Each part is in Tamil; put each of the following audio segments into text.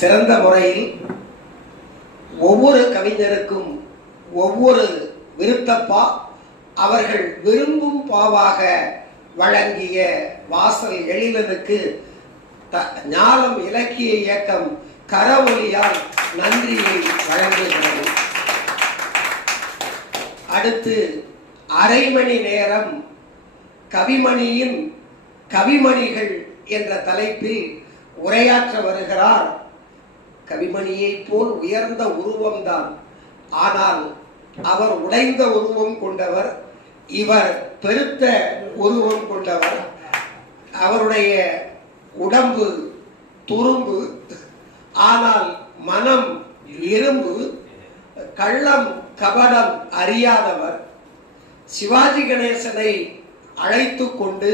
சிறந்த முறையில் ஒவ்வொரு கவிஞருக்கும் ஒவ்வொரு விருத்தப்பா அவர்கள் விரும்பும் பாவாக வழங்கிய வாசல் எழிலனுக்கு ஞாலம் இலக்கிய இயக்கம் கரவொலியால் நன்றியை வழங்குகிறது. அடுத்து அரை மணி நேரம் கவிமணியின் கவிமணிகள் என்ற தலைப்பில் உரையாற்ற வருகிறார். கவிமணியை போல் உயர்ந்த உருவம்தான், ஆனால் அவர் உடைந்த உருவம் கொண்டவர், இவர் பெருத்த உருவம் கொண்டவர். அவருடைய உடம்பு துரும்பு, ஆனால் மனம் இரும்பு. கள்ளம் கபடம் அறியாதவர். சிவாஜி கணேசனை அழைத்து கொண்டு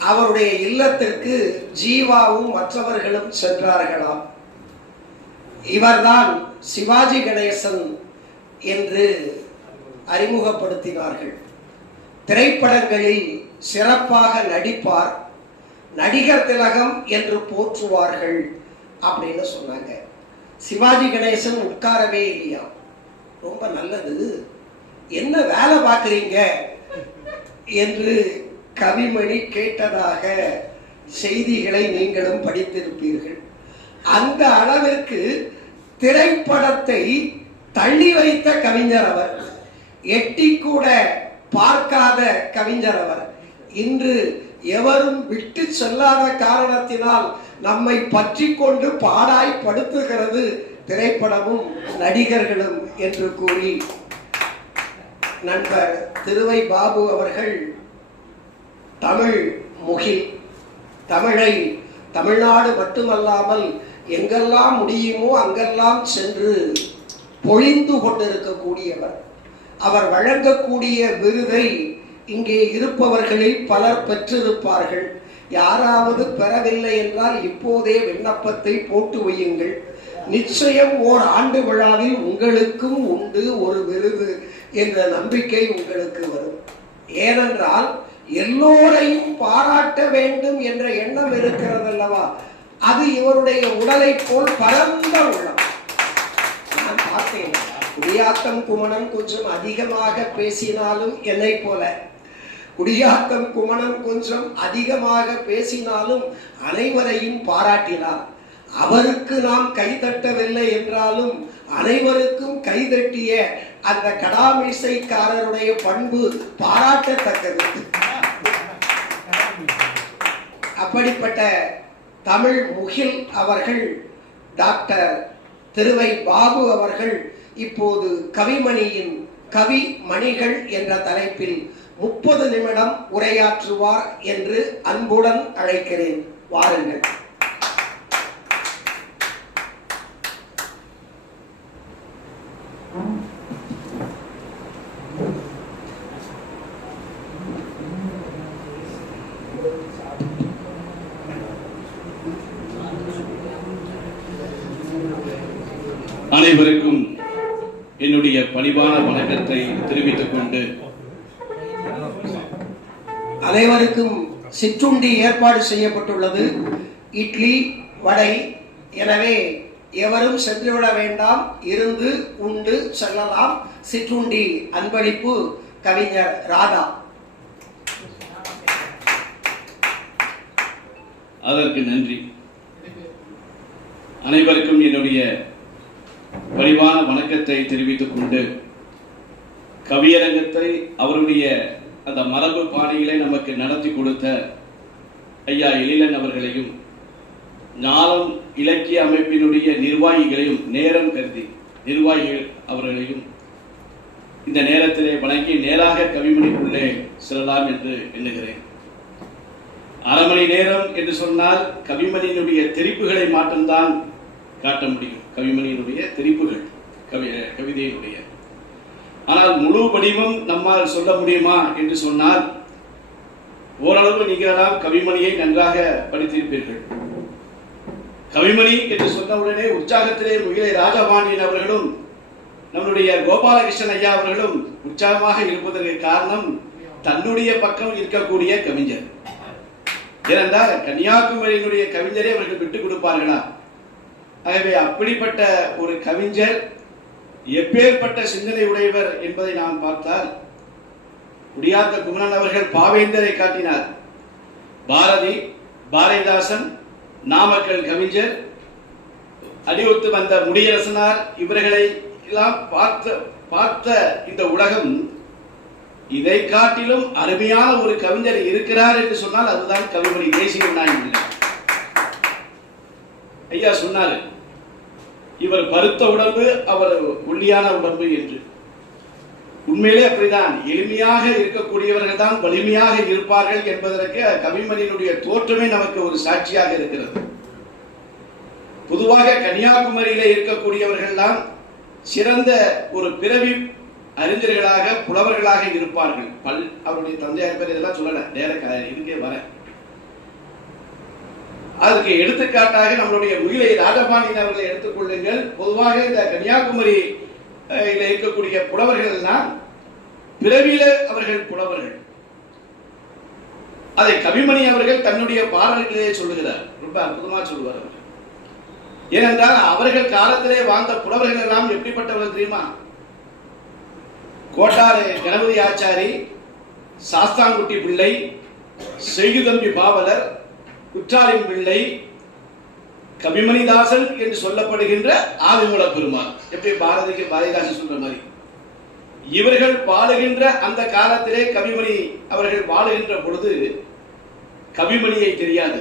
அவருடைய இல்லத்திற்கு ஜீவாவும் மற்றவர்களும் சென்றார்களாம். இவர்தான் சிவாஜி கணேசன் என்று அறிமுகப்படுத்தினார்கள். திரைப்படங்களில் சிறப்பாக நடிப்பார், நடிகர் திலகம் என்று போற்றுவார்கள் அப்படின்னு சொன்னாங்க. சிவாஜி கணேசன் உட்காரவே இல்லையா. ரொம்ப நல்லது, என்ன வேலை பார்க்குறீங்க என்று கவிமணி கேட்டதாக செய்திகளை நீங்களும் படித்திருப்பீர்கள். அந்த அளவிற்கு திரைப்படத்தை தள்ளி வைத்த கவிஞர் அவர். எட்டி கூட பார்க்காத கவிஞர் அவர். இன்று எவரும் விட்டு செல்லாத காரணத்தினால் நம்மை பற்றி கொண்டு பாடாய் படுத்துகிறது திரைப்படமும் நடிகர்களும் என்று கூறி நண்பர் திருவை பாபு அவர்கள் தமிழ் முகில், தமிழை தமிழ்நாடு மட்டுமல்லாமல் எங்கெல்லாம் முடியுமோ அங்கெல்லாம் சென்று பொழிந்து கொண்டிருக்கக்கூடியவர். அவர் வழங்கக்கூடிய விருதை இங்கே இருப்பவர்களில் பலர் பெற்றிருப்பார்கள். யாராவது பெறவில்லை என்றால் இப்போதே விண்ணப்பத்தை போட்டு வையுங்கள். நிச்சயம் ஓர் ஆண்டு விழாவில் உங்களுக்கும் உண்டு ஒரு விருது என்ற நம்பிக்கை உங்களுக்கு வரும். ஏனென்றால் எல்லோரையும் பாராட்ட வேண்டும் என்ற எண்ணம் இருக்கிறது அல்லவா, அது இவருடைய உடலை போல் பரந்த உள்ளம். நான் பார்த்தேன், குடியாத்தம் குமணன் கொஞ்சம் அதிகமாக பேசினாலும் என்னை போல, குடியாத்தம் குமணன் கொஞ்சம் அதிகமாக பேசினாலும் அனைவரையும் பாராட்டினார். அவருக்கு நாம் கைதட்டவில்லை என்றாலும் அனைவருக்கும் கைதட்டிய அந்த கடாமிசைக்காரருடைய பண்பு பாராட்டத்தக்கது. அப்படிப்பட்ட தமிழ் முகில் அவர்கள், டாக்டர் திருவை பாபு அவர்கள் இப்போது கவிமணியின் கவி மணிகள் என்ற தலைப்பில் 30 நிமிடம் உரையாற்றுவார் என்று அன்புடன் அழைக்கிறேன். வாருங்கள். அனைவருக்கும் என்னுடைய பணிவான வணக்கத்தை தெரிவித்துக் கொண்டு, அனைவருக்கும் சிற்றுண்டி ஏற்பாடு செய்யப்பட்டுள்ளது. இட்லி, வடை. எனவே எவரும் சென்றுவிட வேண்டாம், இருந்து உண்டு செல்லலாம். சிற்றுண்டி அன்பளிப்பு கவிஞர் ராதா. அதற்கு நன்றி. அனைவருக்கும் என்னுடைய பணிவான வணக்கத்தை தெரிவித்துக் கொண்டு, கவியரங்கத்தை அவருடைய அந்த மரபு பாணிகளை நமக்கு நடத்தி கொடுத்த ஐயா எழிலன் அவர்களையும், ஞானம் இலக்கிய அமைப்பினுடைய நிர்வாகிகளையும், நேரம் கருதி நிர்வாகிகள் அவர்களையும் இந்த நேரத்திலே வணங்கி நேராக கவிமணிக்குள்ளே செல்லலாம் என்று எண்ணுகிறேன். அரை மணி நேரம் என்று சொன்னால் கவிமணியினுடைய தெரிப்புகளை மாற்றம்தான் காட்ட முடியும். கவிமணியினுடைய தெரிப்புகள் கவிதையினுடைய. ஆனால் முழு வடிவம் நம்மால் சொல்ல முடியுமா என்று சொன்னால், ஓரளவு நீங்களாம் கவிமணியை நன்றாக படித்திருப்பீர்கள். கவிமணி என்று சொன்னவுடனே உற்சாகத்திலே முகிலை ராஜபாண்டியன் அவர்களும் நம்முடைய கோபாலகிருஷ்ணன் ஐயா அவர்களும் உற்சாகமாக இருப்பதற்கு காரணம் தன்னுடைய பக்கம் இருக்கக்கூடிய கவிஞர். ஏனென்றால் கன்னியாகுமரியினுடைய கவிஞரை அவர்கள் விட்டுக் கொடுப்பார்களா? ஆகவே அப்படிப்பட்ட ஒரு கவிஞர் எப்பேற்பட்ட சிந்தனை உடையவர் என்பதை நாம் பார்த்தால் குடியாத்த குமரன் அவர்கள் பாவேந்தரை காட்டினார். பாரதி, பாரதிதாசன், நாமக்கல் கவிஞர், அடியொத்து வந்த முடியரசனார் இவர்களை எல்லாம் பார்த்த இந்த உலகம் இதை காட்டிலும் அருமையான ஒரு கவிஞர் இருக்கிறார் என்று சொன்னால் அதுதான் கவிமணி தேசிகன் நாயகம். ஐயா சொன்னாரு, இவர் பருத்த உடம்பு, அவர் ஒல்லியான உடம்பு என்று. உண்மையிலே அப்படிதான். எளிமையாக இருக்கக்கூடியவர்கள் தான் வலிமையாக இருப்பார்கள் என்பதற்கு கவிமணியினுடைய தோற்றமே நமக்கு ஒரு சாட்சியாக இருக்கிறது. பொதுவாக கன்னியாகுமரியில இருக்கக்கூடியவர்கள் தான் சிறந்த ஒரு பிறவி அறிஞர்களாக புலவர்களாக இருப்பார்கள். அவருடைய தந்தையார் பேர் இதெல்லாம் சொல்லல, நேர இதுக்கே வர. அதுக்கு எடுத்துக்காட்டாக நம்மளுடைய முகிலை ராஜபாண்டியன் அவர்களை எடுத்துக்கொள்ளுங்கள். பொதுவாக இந்த கன்னியாகுமரி இருக்கக்கூடிய புலவர்கள் எல்லாம் பிறவியில அவர்கள் புலவர்கள். அதை கவிமணி அவர்கள் தன்னுடைய பாடல்களிலே சொல்லுகிறார். ரொம்ப அற்புதமா சொல்லுவார் அவர். ஏனென்றால் அவர்கள் காலத்திலே வாழ்ந்த புலவர்கள் எல்லாம் எப்படிப்பட்டவர்கள் தெரியுமா? கோட்டாறு கணபதி ஆச்சாரி, சாஸ்தாங்குட்டி பிள்ளை, செய்குதம்பி பாவலர், குற்றாலின் பிள்ளை, கவிமணிதாசன் என்று சொல்லப்படுகின்ற ஆதிமூல பெருமாள். எப்படி பாரதிக்கு பாரதிதாசன் சொல்ற மாதிரி இவர்கள் வாழுகின்ற அந்த காலத்திலே கவிமணி அவர்கள் வாழுகின்ற பொழுது கவிமணியை தெரியாது.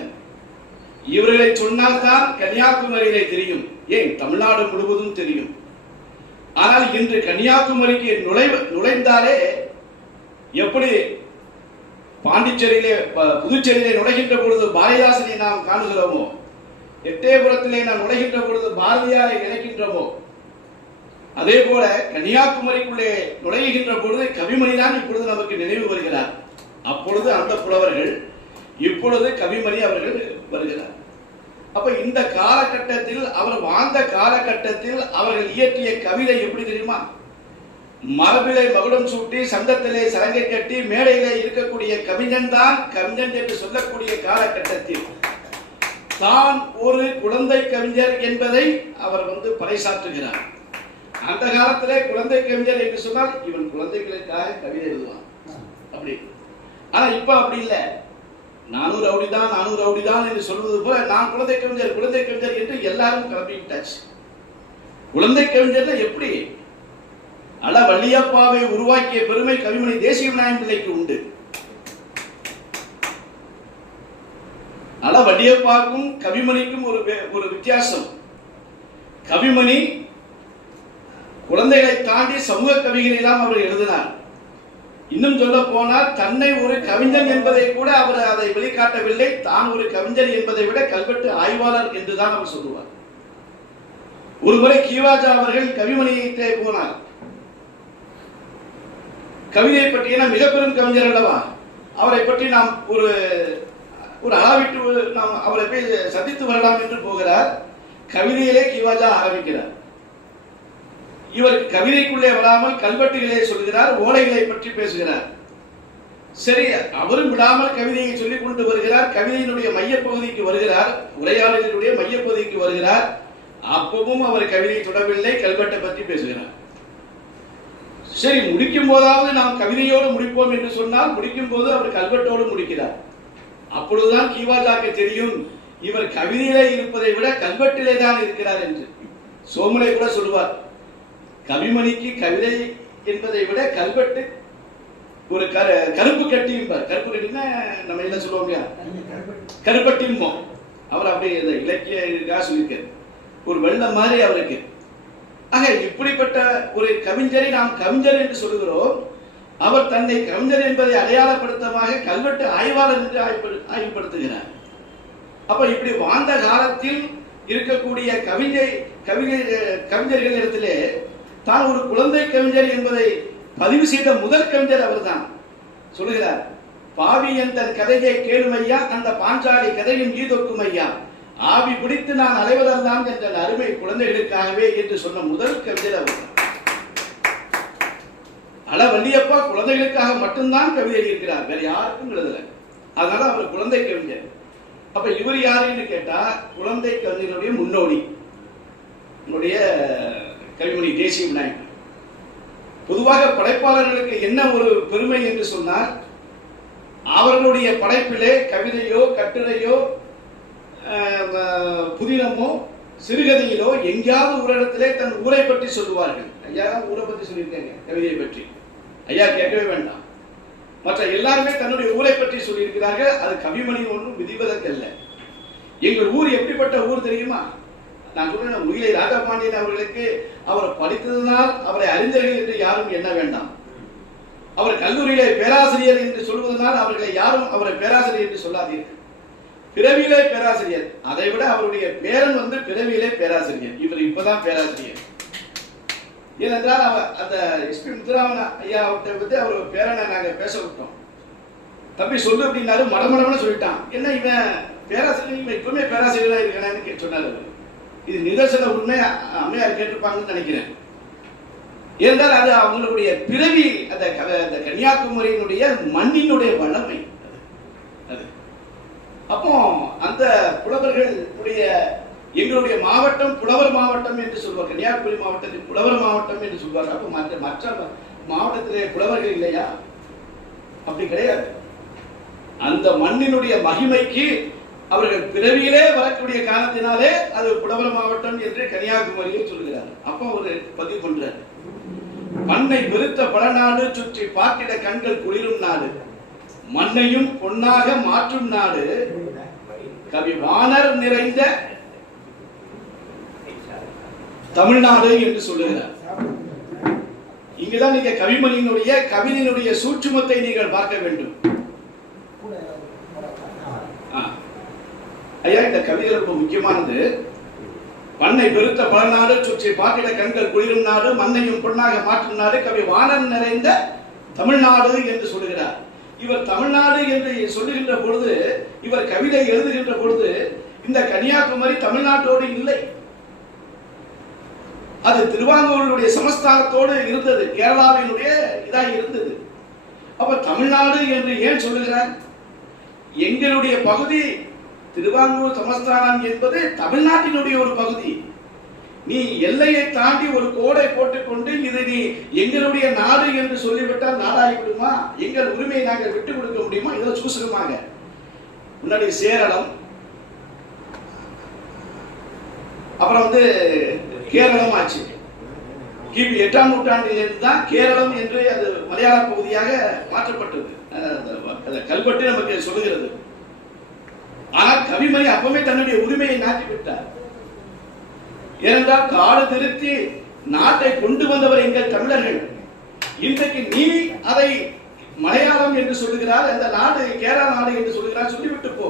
இவர்களை சொன்னால்தான் கன்னியாகுமரியிலே தெரியும், ஏன் தமிழ்நாடு முழுவதும் தெரியும். ஆனால் இன்று கன்னியாகுமரிக்கு நுழைந்தாலே எப்படி பாண்டிச்சேரியிலே புதுச்சேரியிலே நுழைகின்ற பொழுது பாரதிதாசனை நாம் காணுகிறோமோ, எட்டயபுரத்திலே நாம் நுழைகின்ற பொழுது பாரதியாரை நினைக்கின்றோமோ, அதே போல கன்னியாகுமரிக்குள்ளே நுழைகின்ற பொழுது கவிமணிதான் இப்பொழுது நமக்கு நினைவு வருகிறார். அப்பொழுது அந்த புலவர்கள், இப்பொழுது கவிமணி அவர்கள் வருகிறார். அப்ப இந்த காலகட்டத்தில் அவர் வாழ்ந்த காலகட்டத்தில் அவர்கள் இயற்றிய கவிதை எப்படி தெரியுமா? மரபிலே மகுடம் சூட்டி சந்தத்திலே சலங்கை கட்டி மேடையிலே இருக்கக்கூடிய கவிஞன் தான் கவிஞன் என்று சொல்லக்கூடிய காலகட்டத்தில் தான் ஒரு குழந்தை கவிஞர் என்பதை அவர் பறைசாற்றுகிறார். அந்த காலத்திலே குழந்தை கவிஞர் என்று சொன்னால் இவன் குழந்தைகளுக்காக கவிதை எழுதுவான் அப்படி. ஆனா இப்ப அப்படி இல்லை. 400 ரவுடிதான் என்று சொல்வது போல நான் குழந்தை கவிஞர் என்று எல்லாரும் கிளம்பிவிட்டாச்சு. குழந்தை கவிஞர் எப்படி? அல வள்ளியப்பாவை உருவாக்கிய பெருமை கவிமணி தேசிகன் பிள்ளைக்கு உண்டு. அல வள்ளியப்பாவுக்கும் கவிமணிக்கும் ஒரு வித்தியாசம். கவிமணி குழந்தைகளை தாண்டி சமூக கவிகளை எல்லாம் அவர் எழுதினார். இன்னும் சொல்ல போனால் தன்னை ஒரு கவிஞன் என்பதை கூட அவர் அதை வெளிக்காட்டவில்லை. தான் ஒரு கவிஞர் என்பதை விட கல்வெட்டு ஆய்வாளர் என்றுதான் அவர் சொல்லுவார். ஒருமுறை கீவாஜா அவர்கள் கவிமணியிட்டே போனார். கவிதையை பற்றி, ஏன்னா மிக பெரும் கவிஞர் அல்லவா, அவரை பற்றி நாம் ஒரு அளவிட்டு நாம் அவரை போய் சந்தித்து வரலாம் என்று போகிறார். கவிதையிலே கீவாஜா ஆரம்பிக்கிறார். இவர் கவிதைக்குள்ளே வராமல் கல்வெட்டுகளே சொல்கிறார், ஓலைகளை பற்றி பேசுகிறார். சரி, அவரும் விடாமல் கவிதையை சொல்லிக் கொண்டு வருகிறார். கவிதையினுடைய மையப்பகுதிக்கு வருகிறார், உரையாடலினுடைய மையப்பகுதிக்கு வருகிறார். அப்பவும் அவர் கவிதையை தொடவில்லை, கல்வெட்டை பற்றி பேசுகிறார். சரி, முடிக்கும் போதாவது நாம் கவிதையோடு முடிப்போம் என்று சொன்னால் முடிக்கும் போது அவர் கல்வெட்டோடு முடிக்கிறார். அப்பொழுதுதான் கீவாஜாக்கு தெரியும் இவர் கவிதையிலே இருப்பதை விட கல்வெட்டிலே தான் இருக்கிறார் என்று. சோமுலை கூட சொல்லுவார், கவிமணிக்கு கவிதை என்பதை விட கல்வெட்டு ஒரு கருப்பு கட்டியும். கருப்பு கட்டினா நம்ம என்ன சொல்லுவோம் இல்லையா, கருப்பட்டியும். அவர் அப்படி இலக்கிய சொல்லியிருக்காரு, ஒரு வெள்ளம் மாதிரி அவருக்கு. ஆக இப்படிப்பட்ட ஒரு கவிஞரை நாம் கவிஞர் என்று சொல்லுகிறோம். அவர் தன்னை கவிஞர் என்பதை அடையாளப்படுத்தமாக கல்வெட்டு ஆய்வாளர் என்று ஆய்வுபடுத்துகிறார். அப்ப இப்படி வாழ்ந்த காலத்தில் இருக்கக்கூடிய கவிஞர்கள் இடத்திலே தான் ஒரு குழந்தை கவிஞர் என்பதை பதிவு செய்த முதல் கவிஞர் அவர் தான். சொல்லுகிறார், பாவியன் தன் கதையை கேளுமையா, அந்த பாஞ்சாலி கதையும் ஈதொக்கும் ஐயா, ஆவி பிடித்து நான் அலைவதெல்லாம் என்ற அருமை குழந்தைகளுக்காகவே என்று சொன்ன முதல் கவிஞர் அவர். அல வள்ளியப்பா குழந்தைகளுக்காக மட்டும்தான் கவிதை எழுதியிருக்கிறார், வேற யாருக்கும் எழுதல. அதனால அவர் குழந்தை கவிஞர். அப்ப இவர் யாருன்னு கேட்டா குழந்தை கவிஞருடைய முன்னோடி. கவிமணி தேசிய விநாயகர். பொதுவாக படைப்பாளர்களுக்கு என்ன ஒரு பெருமை என்று சொன்னால், அவர்களுடைய படைப்பிலே கவிதையோ கட்டுரையோ புதினமோ சிறுகதையிலோ எங்கேயாவது ஒரு இடத்திலே தன் ஊரை பற்றி சொல்லுவார்கள். ஐயா ஊரை பற்றி சொல்லியிருக்காங்க, கவிதையை பற்றி ஐயா கேட்கவே வேண்டாம். மற்ற எல்லாருமே தன்னுடைய ஊரை பற்றி சொல்லியிருக்கிறார்கள். அது கவிமணி ஒன்றும் விதிவதற்கல்ல. எங்கள் ஊர் எப்படிப்பட்ட ஊர் தெரியுமா? நான் சொல்றேன், முகிலை ராஜபாண்டியன் அவர்களுக்கு அவர் படித்ததனால் அவரை அறிஞர்கள் என்று யாரும் எண்ண வேண்டாம். அவர் கல்லூரியிலே பேராசிரியர் என்று சொல்வதனால் அவர்களை யாரும் அவரை பேராசிரியர் என்று சொல்லாதீர்கள். பிறவியிலே பேராசிரியர், அதை விட அவருடைய பேரன் பிறவியிலே பேராசிரியர். இவர் இப்பதான் பேராசிரியர். ஏனென்றால் அந்த எஸ்பி முத்துராமன் ஐயா அவர்கிட்ட அவர் பேரனை நாங்க பேச விட்டோம். தம்பி சொல்லு அப்படின்னாரு, மடமடம்னு சொல்லிட்டான். என்ன இவன் பேராசிரியர், இவன் இப்பவுமே பேராசிரியராக இருக்கானு சொன்னார். இது நிதர்சன உண்மை, அம்மையார் கேட்டிருப்பாங்கன்னு நினைக்கிறேன். ஏனென்றால் அது அவங்களுடைய பிறவி, அந்த கன்னியாகுமரியினுடைய மண்ணினுடைய வளமை அது. அப்போ அந்த புலவர்களுடைய எங்களுடைய மாவட்டம் புலவர் மாவட்டம் என்று சொல்வார். கன்னியாகுமரி மாவட்டத்தில் புலவர் மாவட்டம் என்று சொல்வார். அப்போ மற்ற மாவட்டத்திலே புலவர்கள் இல்லையா? அப்படி கிடையாது. அந்த மண்ணினுடைய மகிமைக்கு அவர்கள் பிறவியிலே வரக்கூடிய காரணத்தினாலே அது புலவர் மாவட்டம் என்று கன்னியாகுமரியை சொல்கிறார். அப்போ ஒரு பதிவு பண்றார், மண்ணை வெறுத்த பல நாடு, சுற்றி பார்த்திட கண்கள் குளிரும் நாடு, மண்ணையும் பொன்னாக மாற்றும் நாடு, கவி வாணர் நிறைந்த தமிழ்நாடு என்று சொல்லுகிறார். இங்குதான் நீங்க கவிமணியினுடைய கவிதையினுடைய சூட்சுமத்தை நீங்கள் பார்க்க வேண்டும். ஐயா, இந்த கவிதை ரொம்ப முக்கியமானது. பண்ணை பெருத்த பல நாடு, சுற்றி பார்த்திட கண்கள் குளிரும் நாடு, மண்ணையும் பொன்னாக மாற்றும் நாடு, கவி வாணர் நிறைந்த தமிழ்நாடு என்று சொல்லுகிறார். இவர் தமிழ்நாடு என்று சொல்லுகின்ற பொழுது, இவர் கவிதை எழுதுகின்ற பொழுது இந்த கன்னியாகுமரி தமிழ்நாட்டோடு இல்லை, அது திருவாங்கூருடைய சமஸ்தானத்தோடு இருந்தது, கேரளாவினுடைய இதாக இருந்தது. அப்ப தமிழ்நாடு என்று ஏன் சொல்லுகிறார்? எங்களுடைய பகுதி திருவாங்கூர் சமஸ்தானம் என்பது தமிழ்நாட்டினுடைய ஒரு பகுதி. நீ எல்லையை தாண்டி ஒரு கோடை போட்டுக்கொண்டு இது நீ எங்களுடைய நாடு என்று சொல்லிவிட்டால் நாடாகிவிடுமா? எங்கள் உரிமையை நாங்கள் விட்டுக் கொடுக்க முடியுமா? இதோ சூசகமாக முன்னாடி சேரளம், அப்புறம் கேரளம் ஆச்சு. கிபி 8ஆம் நூற்றாண்டிலிருந்து தான் கேரளம் என்று அது மலையாள பகுதியாக மாற்றப்பட்டது. கல்வெட்டு நமக்கு சொல்லுகிறது. ஆனால் கவிமணி அப்பவே தன்னுடைய உரிமையை நாட்டிவிட்டார். ஏனென்றால் காடு திருத்தி நாட்டை கொண்டு வந்தவர் எங்கள் தமிழர்கள். இன்றைக்கு நீ அதை மலையாளம் என்று சொல்லுகிறார், அந்த நாடு கேரள நாடு என்று சொல்லுகிறார், சொல்லிவிட்டு போ.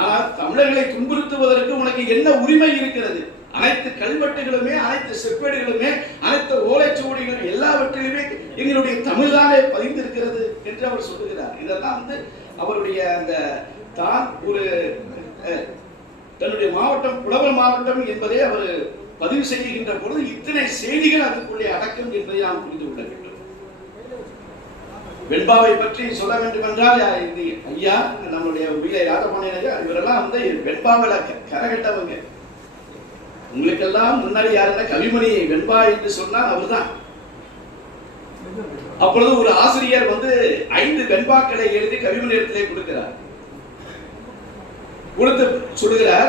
ஆனால் தமிழர்களை துன்புறுத்துவதற்கு உனக்கு என்ன உரிமை இருக்கிறது? அனைத்து கல்வெட்டுகளுமே, அனைத்து செப்பேடுகளுமே, அனைத்து ஓலைச்சுவடிகள் எல்லாவற்றிலுமே எங்களுடைய தமிழ்தானே பதிந்திருக்கிறது என்று அவர் சொல்லுகிறார். இதெல்லாம் அவருடைய அந்த தான் ஒரு தன்னுடைய மாவட்டம் புலவர் மாவட்டம் என்பதை அவர் பதிவு செய்கின்ற பொழுது இத்தனை செய்திகள் அதுக்குள்ளே அடக்கம் என்பதை நாம் புரிந்து கொள்ள வேண்டும். வெண்பாவை பற்றி சொல்ல வேண்டும் என்றால் ஐயா நம்முடைய உயிரை ராஜபாண்டியன் இவரெல்லாம் வெண்பாவில கரகட்டவங்க. உங்களுக்கெல்லாம் முன்னாடி யாருன்னா கவிமணி வெண்பா என்று சொன்னால் அவர்தான். அப்பொழுது ஒரு ஆசிரியர் 5 வெண்பாக்களை எழுதி கவிமணி இடத்திலே கொடுக்கிறார். கொடுத்து சொல்லுகிறார்,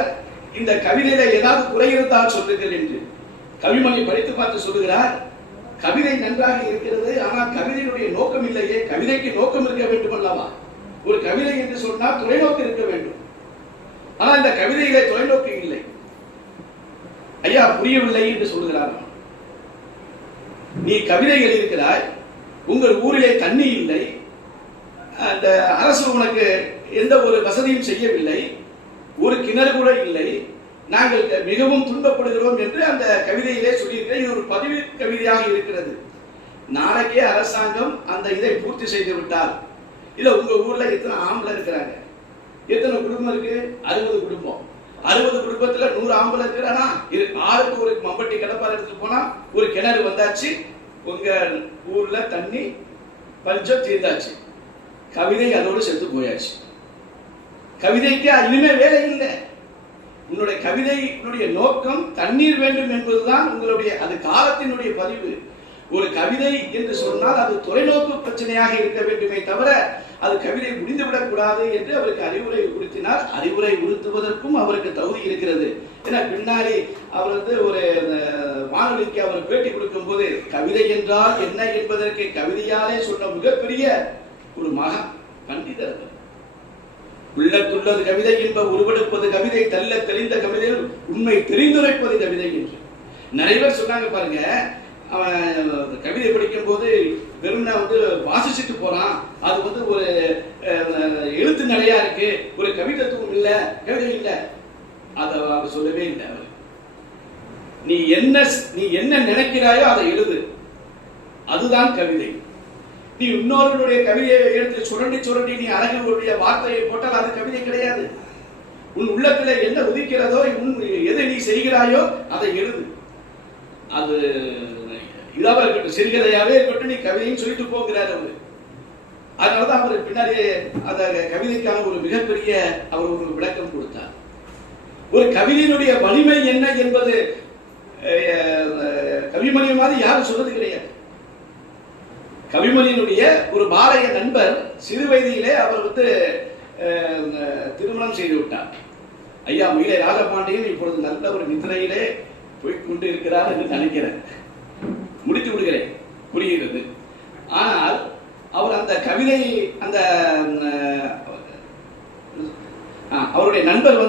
இந்த கவிதையில ஏதாவது குறை இருந்தால் சொல்லுங்கள் என்று. கவிமணி படித்து பார்த்து சொல்லுகிறார், கவிதை நன்றாக இருக்கிறது, ஆனால் கவிதையினுடைய நோக்கம் இல்லையே. கவிதைக்கு நோக்கம் இருக்க வேண்டும் அல்லவா? ஒரு கவிதை என்று சொன்னால் தொலைநோக்கு இருக்க வேண்டும். ஆனால் இந்த கவிதையிலே தொலைநோக்கு இல்லை. ஐயா புரியவில்லை என்று சொல்லுகிறார். நீ கவிதை எழுதியிருக்கிறாய், உங்கள் ஊரிலே தண்ணி இல்லை, அந்த அரசு உனக்கு எந்த ஒரு வசதியும் செய்யவில்லை, ஒரு கிணறு கூட இல்லை, நாங்கள் மிகவும் துன்பப்படுகிறோம் என்று அந்த கவிதையிலே சொல்லியிருக்கிறேன். இது ஒரு பதிவு கவிதையாக இருக்கிறது. நாளைக்கே அரசாங்கம் அந்த இதை பூர்த்தி செய்து விட்டால், இல்ல உங்க ஊர்ல எத்தனை ஆம்பளை இருக்கிறாங்க, எத்தனை குடும்பம் இருக்கு? 60 குடும்பம். 60 குடும்பத்துல 100 ஆம்பளை இருக்கிறானா? ஆளுக்கு ஒரு மம்பட்டி கடப்பாறை எடுத்துட்டு போனா ஒரு கிணறு வந்தாச்சு, உங்க ஊர்ல தண்ணி பஞ்சம் தீர்ந்தாச்சு. கவிதை அதோடு செத்து போயாச்சு. கவிதைக்கு இனிமே வேலை இல்லை. உன்னுடைய கவிதையினுடைய நோக்கம் தண்ணீர் வேண்டும் என்பதுதான் உங்களுடைய, அது காலத்தினுடைய பதிவு. ஒரு கவிதை என்று சொன்னால் அது தொலைநோக்கு பிரச்சனையாக இருக்க வேண்டுமே தவிர அது கவிதை முடிந்துவிடக் கூடாது என்று அவருக்கு அறிவுரை உறுத்தினார். அறிவுரை உறுத்துவதற்கும் அவருக்கு தகுதி இருக்கிறது. ஏன்னா பின்னாடி அவர் ஒரு வானொலிக்கு அவர் பேட்டி கொடுக்கும் போது கவிதை என்றால் என்ன என்பதற்கு கவிதையாலே சொன்ன மிகப்பெரிய ஒரு மகா பண்டிதர். உள்ளத்துள்ளது கவிதை என்ப உருவெடுப்பது கவிதை, தள்ள தெளிந்த கவிதையில் உண்மை தெரிந்துரைப்பது கவிதை என்று நிறைய பேர் சொன்னாங்க. பாருங்க, அவன் கவிதை படிக்கும் போது வெறும்னா வாசிச்சுட்டு போறான், அது ஒரு எழுத்து நிலையா இருக்கு, ஒரு கவிதத்துவம் இல்ல, கவிதை இல்ல. அதை அவர் சொல்லவே இல்லை. அவர் நீ என்ன நினைக்கிறாயோ அதை எழுது, அதுதான் கவிதை. நீ இன்னொருடைய கவிதையை எடுத்து சுரண்டி நீ அழகுடைய வார்த்தையை போட்டால் அது கவிதை கிடையாது. உன் உள்ளத்துல என்ன உதிக்கிறதோ, எதை நீ செய்கிறாயோ அதை எழுது. அது இதாவா இருக்கட்டும், சிறுகதையாவே இருக்கட்டும், நீ கவிதையும் சொல்லிட்டு போகிறார் அவரு. அதனாலதான் அவர் பின்னாடியே அந்த கவிதைக்கான ஒரு மிகப்பெரிய அவர் ஒரு விளக்கம் கொடுத்தார். ஒரு கவிதையினுடைய வலிமை என்ன என்பது கவிமணி மாதிரி யாரும் சொல்றது கிடையாது. கவிமணியினுடைய ஒரு பாளைய நண்பர் சிறு வயதிலே அவர் திருமணம் செய்து விட்டார். ஐயா மயிலை ராஜபாண்டியன் இப்பொழுது நல்ல ஒரு நிதிரையிலே போய்கொண்டு இருக்கிறார் என்று நினைக்கிறேன். முடித்து விடுகிறேன், புரிகிறது. ஆனால் அவர் அந்த கவிதை, அந்த அவருடைய நண்பர்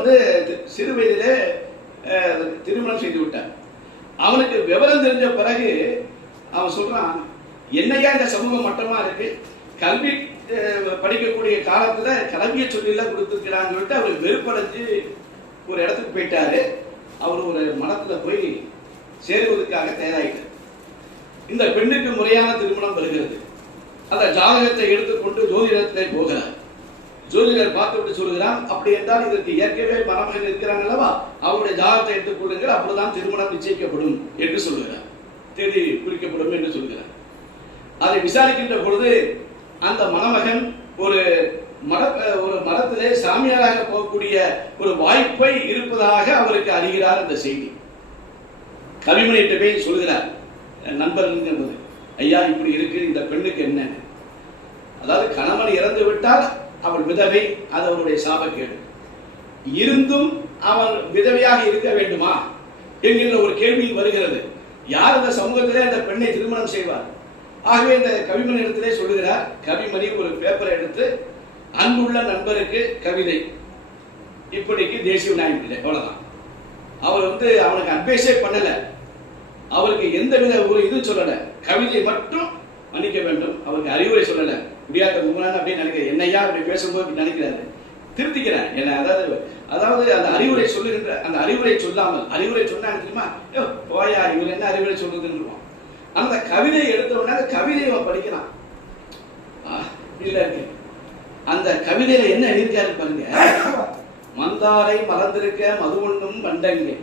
சிறு வயதிலே திருமணம் செய்து விட்டார். அவனுக்கு விவரம் தெரிஞ்ச பிறகு அவன் சொல்றான், என்னையா இந்த சமூகம் மட்டமா இருக்கு, கல்வி படிக்கக்கூடிய காலத்துல கல்வியை சொல்லிலாம் கொடுத்துருக்கிறான்னு சொல்லிட்டு அவர் வெறுப்படைஞ்சு ஒரு இடத்துக்கு போயிட்டாரு. அவர் ஒரு மடத்துல போய் சேருவதற்காக தயாராகிட்டார். இந்த பெண்ணுக்கு முறையான திருமணம் வருகிறது. அந்த ஜாதகத்தை எடுத்துக்கொண்டு ஜோதிடத்தை போகிறார். ஜோதிடர் பார்த்துவிட்டு சொல்கிறான், அப்படி என்றால் இதற்கு ஏற்கனவே மணமகன் இருக்கிறாங்க அல்லவா, அவருடைய ஜாதகத்தை எடுத்துக் கொள்ளுங்கள், அப்பொழுதுதான் திருமணம் நிச்சயிக்கப்படும் என்று சொல்கிறார். தேதி குறிக்கப்படும் என்று சொல்கிறார். அதை விசாரிக்கின்ற பொழுது அந்த மணமகன் ஒரு மரத்திலே சாமியாராக போகக்கூடிய ஒரு வாய்ப்பை இருப்பதாக அவருக்கு அறிகிறார். அந்த செய்தி கவிமணியிட்ட போய் சொல்கிறார் நண்பர்கள், ஐயா இப்படி இருக்கு, இந்த பெண்ணுக்கு என்ன, அதாவது கணவன் இறந்து விட்டால் அவள் விதவை, அது அவருடைய சாபக்கேடு, இருந்தும் அவன் விதவையாக இருக்க வேண்டுமா என்கின்ற ஒரு கேள்வி வருகிறது. யார் அந்த சமூகத்திலே அந்த பெண்ணை திருமணம் செய்வார்? ஆகவே இந்த கவிமணி இடத்திலே சொல்லுகிறார். கவிமணி ஒரு பேப்பரை எடுத்து, அன்புள்ள நண்பருக்கு கவிதை, இப்படிக்கு தேசிய விநாயகம் பிள்ளை, அவ்வளவுதான். அவர் அவனுக்கு அட்வைஸே பண்ணல, அவருக்கு எந்தவித ஒரு இது சொல்லல, கவிதை மட்டும் மன்னிக்க வேண்டும், அவருக்கு அறிவுரை சொல்லல. முடியாத அப்படின்னு நினைக்கிறேன், என்னையா அப்படி பேசும்போது நினைக்கிறாரு, திருத்திக்கிறேன் என்ன, அதாவது அந்த அறிவுரை சொல்லுகின்ற, அந்த அறிவுரை சொல்லாமல், அறிவுரை சொன்னாங்க தெரியுமா, போயா இவர் என்ன அறிவுரை சொல்றதுன்னு. அந்த கவிதையை எடுத்த உடனே அந்த கவிதையை அவன் படிக்கிறான். இல்ல இருக்கு, அந்த கவிதையில என்ன எழுதியிருக்காரு பாருங்க. மந்தாரை மலர்ந்திருக்க மதுவொன்னும் வண்டங்கே,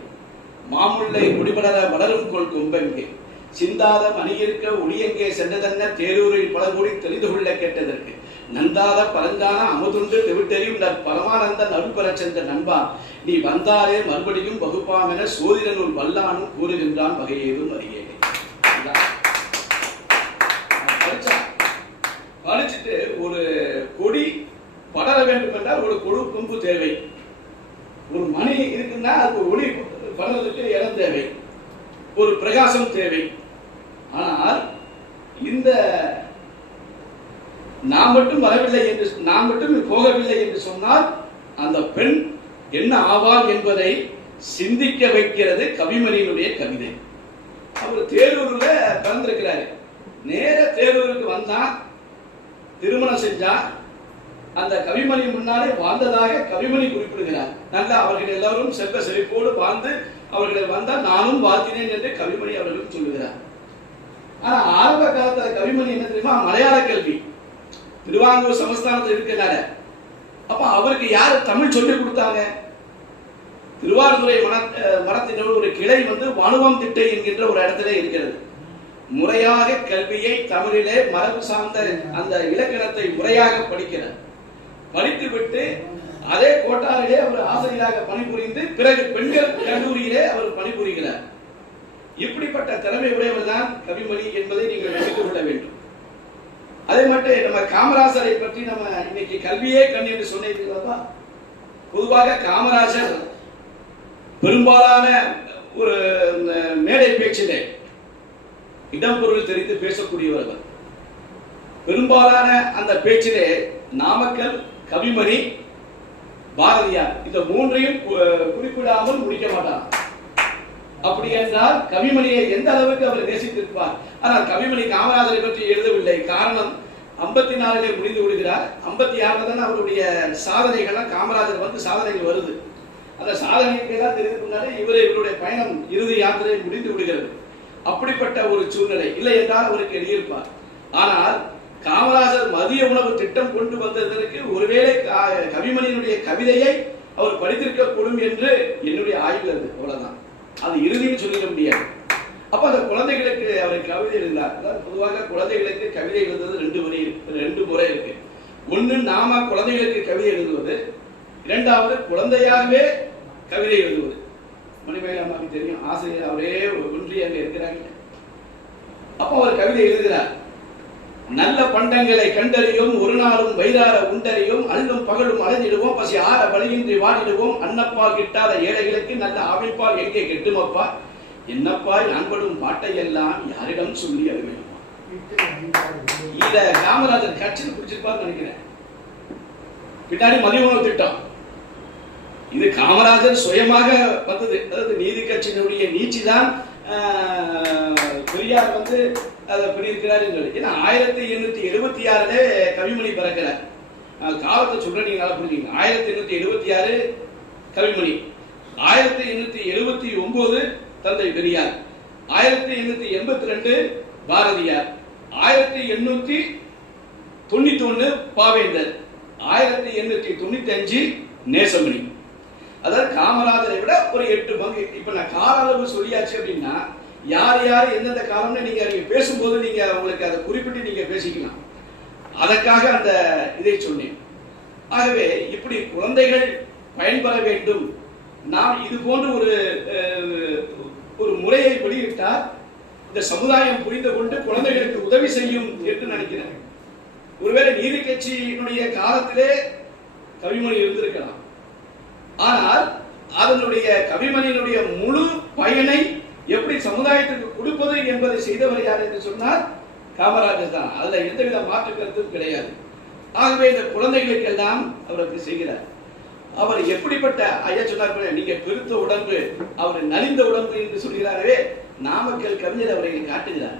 மாமுல்லை முடிபடர வளரும் கொள் கொம்பெங்கே, சிந்தாத மணியிருக்க ஒளியங்கே சென்றதென்ன தேரூரில் பல கூடி தெளிந்து கொள்ள கேட்டதற்கு, நந்தாத பரஞ்சான அமுதுண்டு தெவிட்டெறியும் பரமானந்த நடுப்பெறச் சென்ற நண்பா, நீ வந்தாரே மறுபடியும் வகுப்பாம் என சோதிடனுள் வல்லானும் கூறுகின்றான் வகையேதும் அறியே. படிச்சுட்டு ஒரு கொடி படர வேண்டும் என்றால் ஒரு கொழு கொம்பு தேவை, ஒரு மணி இருக்குன்னா அது ஒளி படறதுக்கு இடம் தேவை, ஒரு பிரகாசம் தேவை. ஆனால் இந்த நாம் மட்டும் வரவில்லை என்று, நாம் மட்டும் போகவில்லை என்று சொன்னால் அந்த பெண் என்ன ஆவார் என்பதை சிந்திக்க வைக்கிறது கவிமணியினுடைய கவிதை. அவர் தேரூர்ல பிறந்திருக்கிறாரு, நேர தேரூருக்கு வந்தா திருமணம் செஞ்சா அந்த கவிமணி முன்னாலே வாழ்ந்ததாக கவிமணி குறிப்பிடுகிறார். நல்ல அவர்கள் எல்லாரும் செல்வ செழிப்போடு வாழ்ந்து அவர்கள் வந்தால் நானும் வாழ்த்தினேன் என்று கவிமணி அவர்களும் சொல்லுகிறார். ஆனா ஆரம்ப காலத்துல கவிமணி என்ன தெரியுமா, மலையாள கல்வி, திருவாங்கூர் சமஸ்தானத்தில் இருக்கிறார. அப்ப அவருக்கு யாரு தமிழ் சொல்லிக் கொடுத்தாங்க? திருவாரூரை மரத்தினோடு ஒரு கிளை வனுவம் திட்டை என்கின்ற ஒரு இடத்துல இருக்கிறது. முறையாக கல்வியை தமிழிலே மரபு சார்ந்த அந்த இலக்கணத்தை முறையாக படிக்கிறார். படித்து விட்டு அதே கோட்டாரிலே அவர் ஆசிரியராக பணிபுரிந்து பிறகு பெண்கள் கல்லூரியிலே அவர் பணிபுரிகிறார். இப்படிப்பட்ட திறமை உடையவர் தான் கவிமணி என்பதை நீங்கள் நினைத்துக் கொள்ள வேண்டும். அதே மட்டும் நம்ம காமராசரை பற்றி நம்ம இன்னைக்கு கல்வியே கண் என்று சொன்னீர்களா? பொதுவாக காமராஜர் பெரும்பாலான ஒரு மேடை பேச்சிலே இடம்பொருள் தெரிந்து பேசக்கூடியவர். பெரும்பாலான அந்த பேச்சிலே நாமக்கல், கவிமணி, பாரதியார் இந்த மூன்றையும் குறிப்பிடாமல் முடிக்க மாட்டார். அப்படி என்றால் கவிமணியை எந்த அளவுக்கு அவர் நேசித்திருப்பார். ஆனால் கவிமணி காமராஜரை பற்றி எழுதவில்லை. காரணம் 54 முடிந்து விடுகிறார். 56 தான் அவருடைய சாதனைகள். காமராஜர் வந்து சாதனைகள் வருது. அந்த சாதனைகள்லாம் தெரிந்து இவருடைய பயணம் இறுதி யாத்திரை முடிந்து விடுகிறது. அப்படிப்பட்ட ஒரு சூழ்நிலை இல்லை என்றால் அவருக்கு எழுதியிருப்பார். ஆனால் காமராஜர் மதிய உணவு திட்டம் கொண்டு வந்ததற்கு ஒருவேளை கவிமணியினுடைய கவிதையை அவர் படித்திருக்க கூடும் என்று என்னுடைய ஆய்வு. அவ்வளவுதான், அது இறுதின்னு சொல்லிட முடியாது. அப்ப அந்த குழந்தைகளுக்கு அவர் கவிதை எழுதினார். அதாவது பொதுவாக குழந்தைகளுக்கு கவிதை எழுதுவது ரெண்டு முறை இருக்கு. ஒன்று நாம குழந்தைகளுக்கு கவிதை எழுதுவது, இரண்டாவது குழந்தையாகவே கவிதை எழுதுவது. மணிமேகலை அம்மாவுக்கு தெரியும், ஆசிரியர் அவரே ஒன்றி அங்க இருக்கிறாங்க. அப்போ அவர் கவிதை எழுதுகிறார். நல்ல பண்டங்களை கண்டறியும், ஒரு நாளும் வயிறார உண்டறியும், அல்லும் பகலும் அலைஞ்சிடுவோம், பசி ஆற வழியின்றி வாடிடுவோம், அன்னப்பா கிட்டாத ஏழைகளுக்கு நல்ல ஆவிப்பால் எங்கே கெட்டுமப்பா, என்னப்பா அன்படும் பாட்டையெல்லாம் யாரிடம் சொல்லி அறிவேணுமா. இத காமராஜர் கட்சியில் பிடிச்சிருப்பான்னு நினைக்கிறேன். பின்னாடி மதிய உணவு திட்டம் இது காமராஜர் சுயமாக வந்தது. அதாவது நீதி கட்சியினுடைய நீச்சி தான் பெரியார் வந்து அதை பண்ணியிருக்கிறார். ஏன்னா 1876 கவிமணி பிறக்கிறார். காலத்தை சொல்ற நீங்க நல்லா புரிஞ்சுங்க. 1876 கவிமணி, 1879 தந்தை பெரியார், 1882 பாரதியார், 1891 பாவேந்தர், 1895 நேசமணி. அதாவது காமராஜரை விட ஒரு 8 பங்கு. இப்ப நான் கால அளவு சொல்லியாச்சு அப்படின்னா யார் யார் எந்தெந்த காலம்னு நீங்க பேசும்போது நீங்க உங்களுக்கு அதை குறிப்பிட்டு நீங்க பேசிக்கலாம். அதற்காக அந்த இதை சொன்னேன். ஆகவே இப்படி குழந்தைகள் பயன்பெற வேண்டும். நாம் இது போன்ற ஒரு முறையை வெளியிட்டால் இந்த சமுதாயம் புரிந்து கொண்டு குழந்தைகளுக்கு உதவி செய்யும் என்று நினைக்கிறேன். ஒருவேளை நீதி கட்சியினுடைய காலத்திலே கவிமணி இருந்திருக்கலாம். ஆனால் அதனுடைய கவிமணியினுடைய முழு பயனை எப்படி சமுதாயத்திற்கு கொடுப்பது என்பதை செய்தவர் யார் என்று சொன்னால் காமராஜர் தான். அதுல எந்தவித மாற்று கருத்தும் கிடையாது. ஆகவே இந்த குழந்தைகளுக்கு எல்லாம் அவர் அப்படி செய்கிறார். அவர் எப்படிப்பட்ட ஐயா சொன்னார், நீங்க பெருத்த உடம்பு, அவர் நலிந்த உடம்பு என்று சொல்கிறாரே, நாமக்கல் கவிஞர் அவரை காட்டுகிறார்.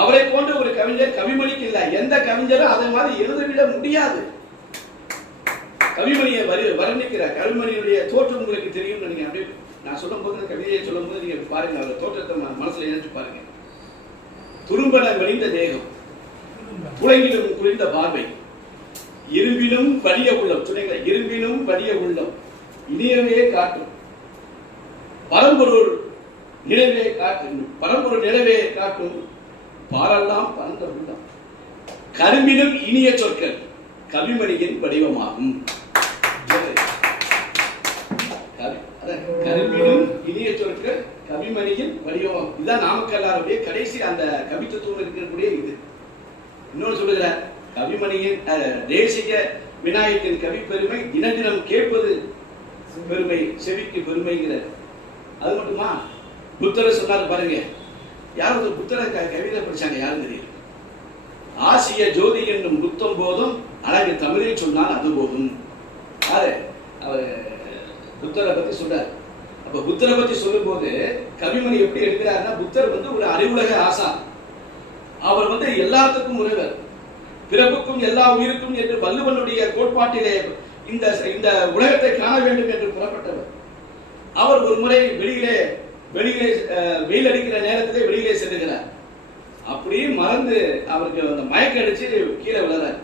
அவரை போன்ற ஒரு கவிஞர் கவிமணிக்கு இல்லை. எந்த கவிஞரும் அதை மாதிரி எழுதவிட முடியாது. கவிமணியை வர்ணிக்கிறார். கவிமணியுடைய தோற்றம் உங்களுக்கு தெரியும் நினைக்கிறேன். அப்படியே நான் சொல்லும் போது கவிதையை சொல்லும் போது நீங்க பாருங்க, அவர் தோற்றத்தை மனசுல நினைச்சு பாருங்க. துரும்பன வெளிந்த தேகம், புலங்கிலும் குளிர்ந்த பார்வை, இரும்பினும் வலிய உள்ளம், சொல்லுங்க, இரும்பினும் வலிய உள்ளம், இனியவே காட்டும் பரம்பொருள் நிலவே காட்டும், பரம்பொருள் நிலவே காட்டும் பாரெல்லாம் பரந்த உள்ளம், கரும்பினும் இனிய சொற்கள் கவிமணியின் வடிவமாகும். கரும்பினும் இனிய சொற்கள் கவிமணியின் வடிவமாகும். இதுதான் நாமக்கல்லாருடைய கடைசி அந்த கவித்துவம் இருக்கக்கூடிய இது. இன்னொன்று சொல்லுகிறார், கவிமணியின் தேசிக விநாயகத்தின் கவி பெருமை தினம் தினம் கேட்பது பெருமை, செவிக்கு பெருமைங்கிறார். அது மட்டுமா, புத்தரை சொன்னாரு பாருங்க. யாரும் புத்தரை கவிதை படிச்சாங்க யாரும் தெரியல. ஆசிய ஜோதி என்னும் புத்தம் போதும் அழகு தமிழில் சொன்னால் அது போதும். யாரு அவர் புத்தரை பத்தி சொல்றார். அப்ப புத்தரை பத்தி சொல்லும் போது கவிமணி எப்படி எடுக்கிறாருன்னா, புத்தர் வந்து ஒரு அறிவுலக ஆசா. அவர் வந்து எல்லாத்துக்கும் உறவர், பிறப்புக்கும் எல்லா உயிருக்கும் என்று வள்ளுவனுடைய கோட்பாட்டிலே இந்த உலகத்தை காண வேண்டும் என்று புறப்பட்டவர். அவர் ஒரு முறை வெளியிலே வெயில் அடிக்கிற நேரத்திலே வெளியிலே செல்லுகிறார். அப்படியே மறந்து அவருக்கு அந்த மயக்க அடிச்சு கீழே விழுறார்.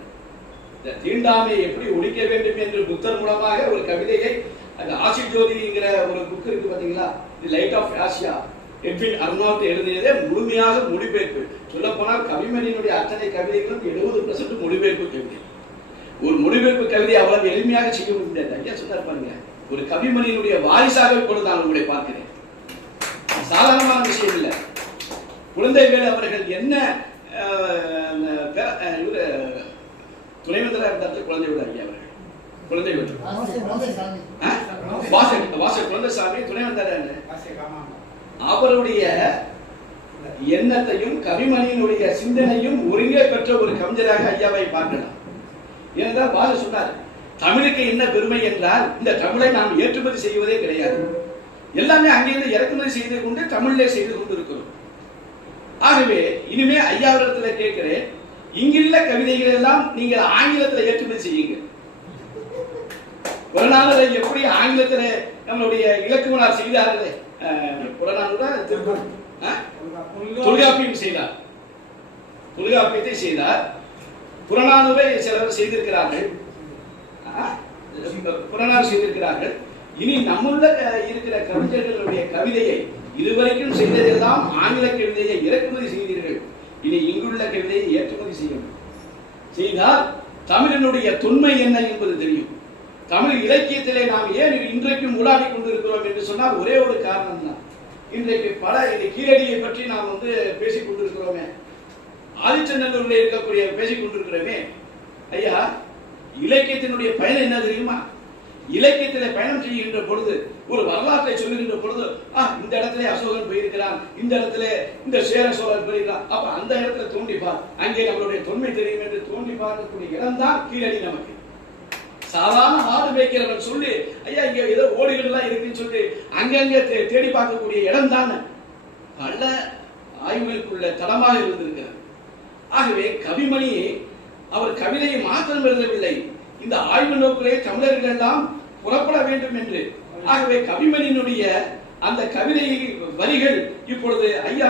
இந்த தீண்டாமையை எப்படி ஒழிக்க வேண்டும் என்று புத்தர் மூலமாக ஒரு கவிதையை, அந்த ஆசி ஜோதிங்கிற ஒரு புக் இருக்கு பாத்தீங்களா, the light of Asia, Edwin Arnold எழுதியதே முழுமையாக மொழிபெயர்ப்பு. சொல்ல போனால் கவிமணியினுடைய அத்தனை கவிதைகளும் 70% மொழிபெயர்ப்பு கவிதை. ஒரு மொழிபெயர்ப்பு கவிதை அவ்வளவு எளிமையாக செய்ய முடியாது. ஐயா சொன்னார் பாருங்க, ஒரு கவிமணியினுடைய வாரிசாக இப்பொழுது நான் உங்களை பார்க்கிறேன். சாதாரணமான விஷயம் இல்லை. குழந்தைவேல் அவர்கள் என்ன துணைவேந்தராக இருந்தார்கள் குழந்தைவேல் ஐயா அவர்கள். குழந்தைவேல் குழந்தைசாமி துணைவேந்தர். அவருடைய எண்ணத்தையும் கவிமணியினுடைய சிந்தனையும் ஒருங்கே பெற்ற ஒரு கவிஞராக ஐயாவை பார்க்கலாம். ஏனென்றால் பாரதி சொன்னார், தமிழுக்கு என்ன பெருமை என்றால் இந்த தமிழை நாம் ஏற்றுமதி செய்வதே கிடையாது, எல்லாமே அங்கிருந்து இறக்குமதி செய்து கொண்டு தமிழிலே செய்து கொண்டு இருக்கிறோம். ஆகவே இனிமே ஐயாவிடத்தில் கேட்கிறேன், இங்குள்ள கவிதைகள் எல்லாம் நீங்கள் ஆங்கிலத்தில் ஏற்றுமதி செய்யுங்க. புறநானூரை எப்படி ஆங்கிலத்தில் நம்மளுடைய இலக்குவனார் செய்தார்களே, புறநானூரா தொல்காப்பியம் செய்தார், தொல்காப்பியத்தை செய்தார். புறநானூரை சிலர் செய்திருக்கிறார்கள், புறநானூறு செய்திருக்கிறார்கள். இனி நம்முள்ள இருக்கிற கவிஞர்களுடைய கவிதையை இதுவரைக்கும் செய்ததெல்லாம் ஆங்கில கவிதையை இறக்குமதி செய்தீர்கள், இனி இங்குள்ள கவிதையை ஏற்றுமதி செய்தால் தமிழனுடைய தொன்மை என்ன என்பது தெரியும். தமிழ் இலக்கியத்திலே நாம் ஏன் இன்றைக்கும் ஊடாடி கொண்டிருக்கிறோம் என்று சொன்னால் ஒரே ஒரு காரணம் தான். இன்றைக்கு பல கீழடியை பற்றி நாம் பேசிக் கொண்டிருக்கிறோமே, ஆதிச்சநல்லூரில் இருக்கக்கூடிய பேசிக் கொண்டிருக்கிறோமே. ஐயா, இலக்கியத்தினுடைய பயன் என்ன தெரியுமா? இலக்கியத்திலே பயணம் செய்கின்ற பொழுது, ஒரு வரலாற்றை சொல்லுகின்ற பொழுது, இந்த இடத்துல அசோகன் போயிருக்கிறான், இந்த இடத்துல இந்த சேர சோழன் போயிருக்கிறான், அப்ப அந்த இடத்துல தோண்டிப்பார், அங்கே நம்மளுடைய தொன்மை தெரியும் என்று தோண்டி பார்க்கக்கூடிய இடம் தான் கீழடி. நமக்கு சாதாரண ஆடு மேய்க்கிறவன் சொல்லி, ஐயா இங்க ஏதோ ஓடுகள்லாம் இருக்குன்னு சொல்லி அங்கங்க தேடி பார்க்கக்கூடிய இடம் தான் பல ஆய்வுகளுக்குள்ள தளமாக இருந்திருக்கிறது. ஆகவே கவிமணி அவர் கவிதையை மாத்திரம் எழுதவில்லை, இந்த ஆய்வு நோக்கிலே தமிழர்கள் எல்லாம் புறப்பட வேண்டும் என்று. ஆகவே கவிமணியினுடைய அந்த கவிதை வரிகள் இப்பொழுது ஐயா